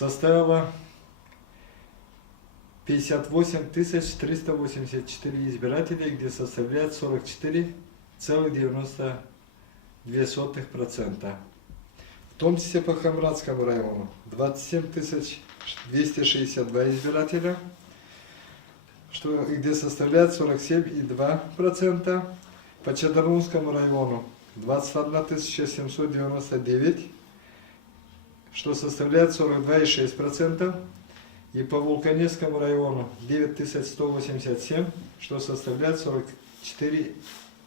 составила 58 384 избирателей, где составляет 44,92%. В том числе по Хамрадскому району 27 262 избирателя, где составляет 47,2%. По Чадармунскому району 21 799, что составляет 42,6%. И по Вулканецкому району 9187, что составляет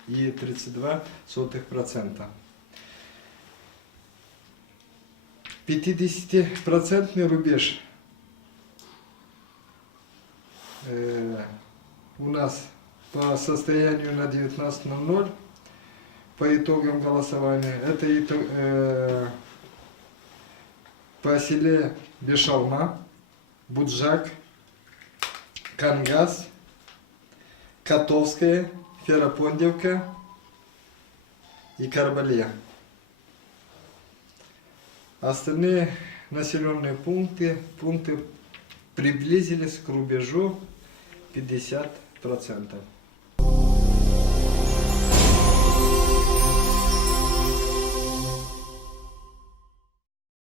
44,32%. 50% рубеж у нас по состоянию на 19:00 по итогам голосования. Это по селе Бешалма, Буджак, Кангас, Котовская, Ферапондевка и Карбале. Остальные населенные пункты приблизились к рубежу 50%.